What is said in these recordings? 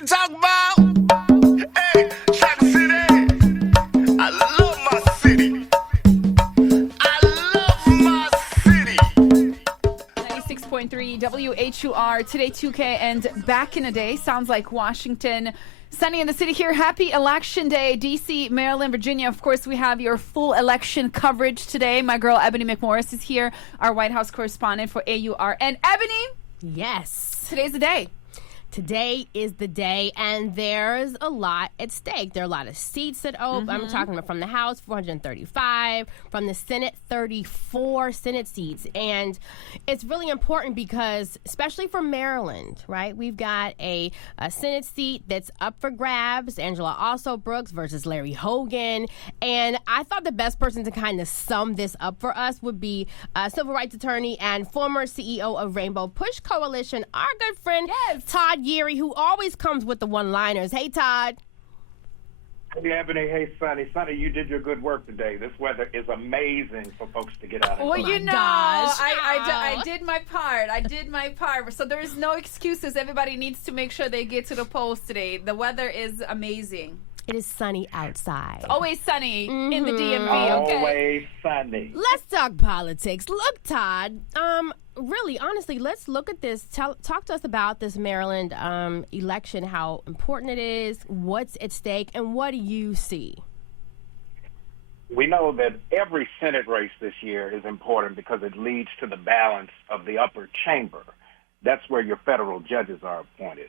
can talk about. Hey, Track City. I love my city. I love my city. 96.3 WHUR, today 2K and back in the day. Sounds like Washington. Sunny in the city here. Happy Election Day, D.C., Maryland, Virginia. Of course, we have your full election coverage today. My girl, Ebony McMorris, is here, our White House correspondent for AURN. Ebony? Yes. Today's the day. Today is the day, and there's a lot at stake. There are a lot of seats that open. I'm talking about from the House, 435, from the Senate, 34 Senate seats. And it's really important because, especially for Maryland, right, we've got a Senate seat that's up for grabs, Angela Alsobrooks versus Larry Hogan. And I thought the best person to kind of sum this up for us would be civil rights attorney and former CEO of Rainbow Push Coalition, our good friend, Todd Yeary, who always comes with the one-liners. Hey, Todd. Hey, Ebony. Hey, Sunny. Sunny, you did your good work today. This weather is amazing for folks to get out of. Well, Oh you my know, gosh. I did my part. I did my part. So there is no excuses. Everybody needs to make sure they get to the polls today. The weather is amazing. It is sunny outside. Always sunny in the DMV. Okay. Always sunny. Let's talk politics. Look, Todd, really, honestly, let's look at this. Talk to us about this Maryland election, how important it is, what's at stake, and what do you see? We know that every Senate race this year is important because it leads to the balance of the upper chamber. That's where your federal judges are appointed.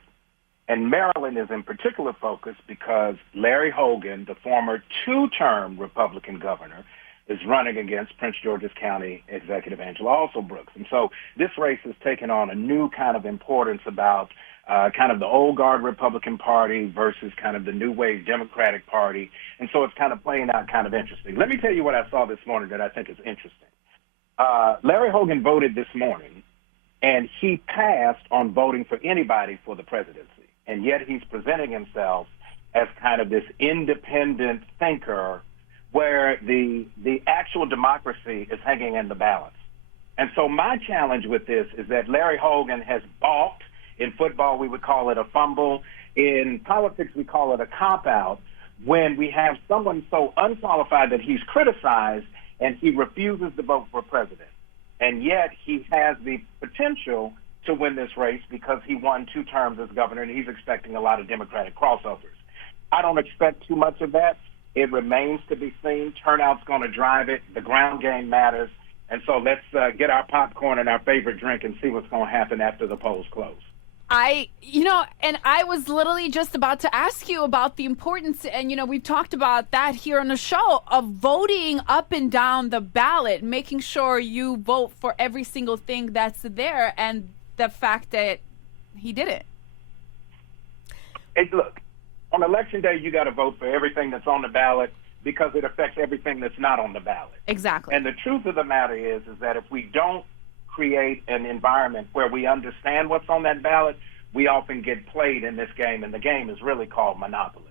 And Maryland is in particular focus because Larry Hogan, the former two-term Republican governor, is running against Prince George's County Executive Angela Alsobrooks. And so this race has taken on a new kind of importance about kind of the old guard Republican Party versus kind of the new wave Democratic Party. And so it's kind of playing out kind of interesting. Let me tell you what I saw this morning that I think is interesting. Larry Hogan voted this morning, and he passed on voting for anybody for the presidency. And yet he's presenting himself as kind of this independent thinker where the actual democracy is hanging in the balance. And so my challenge with this is that Larry Hogan has balked. In football, we would call it a fumble. In politics, we call it a cop-out when we have someone so unqualified that he's criticized and he refuses to vote for president. And yet he has the potential to win this race because he won 2 terms as governor, and he's expecting a lot of Democratic crossovers. I don't expect too much of that. It remains to be seen. Turnout's going to drive it. The ground game matters. And so let's get our popcorn and our favorite drink and see what's going to happen after the polls close. I was literally just about to ask you about the importance, and, we've talked about that here on the show, of voting up and down the ballot, making sure you vote for every single thing that's there, and the fact that he did it. Hey, look, on Election Day, you got to vote for everything that's on the ballot because it affects everything that's not on the ballot. Exactly. And the truth of the matter is that if we don't create an environment where we understand what's on that ballot, we often get played in this game, and the game is really called Monopoly.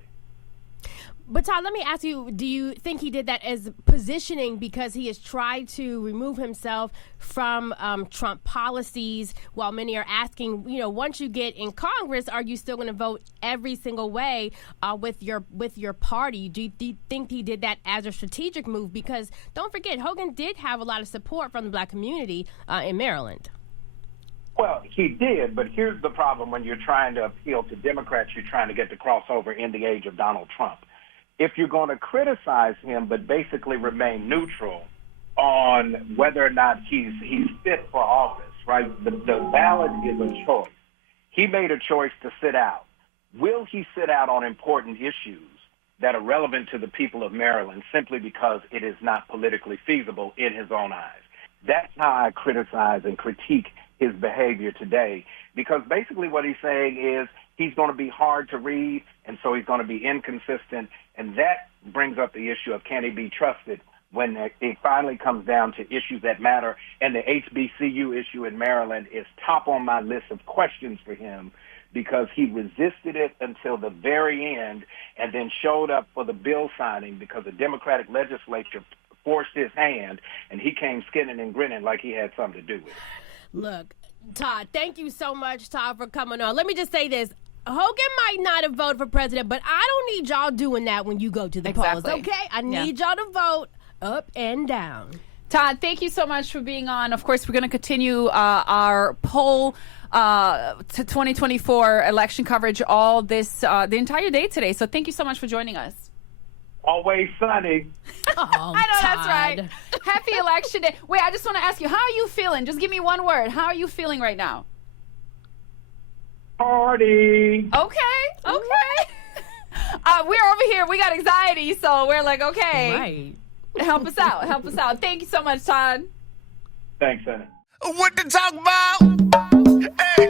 But, Todd, let me ask you, do you think he did that as positioning because he has tried to remove himself from Trump policies, while many are asking, once you get in Congress, are you still going to vote every single way with your party? Do you think he did that as a strategic move? Because don't forget, Hogan did have a lot of support from the black community in Maryland. Well, he did, but here's the problem when you're trying to appeal to Democrats, you're trying to get the crossover in the age of Donald Trump. If you're going to criticize him but basically remain neutral on whether or not he's fit for office, right, the ballot is a choice. He made a choice to sit out. Will he sit out on important issues that are relevant to the people of Maryland simply because it is not politically feasible in his own eyes? That's how I criticize and critique his behavior today, because basically what he's saying is he's going to be hard to read, and so he's going to be inconsistent, and that brings up the issue of can he be trusted when it finally comes down to issues that matter. And the HBCU issue in Maryland is top on my list of questions for him because he resisted it until the very end and then showed up for the bill signing because the Democratic legislature forced his hand, and he came skinning and grinning like he had something to do with it. Look, Todd, thank you so much, Todd, for coming on. Let me just say this. Hogan might not have voted for president, but I don't need y'all doing that when you go to the polls, Exactly. okay? I need y'all to vote up and down. Todd, thank you so much for being on. Of course, we're going to continue our poll to 2024 election coverage all this the entire day today. So thank you so much for joining us. Always sunny. Oh, I know that's right. Todd. Happy election day. Wait, I just want to ask you, how are you feeling? Just give me one word. How are you feeling right now? Party. Okay. We're over here. We got anxiety, so we're like, okay. Right. Help us out. Help us out. Thank you so much, Todd. Thanks, Sunny. What to talk about? Hey,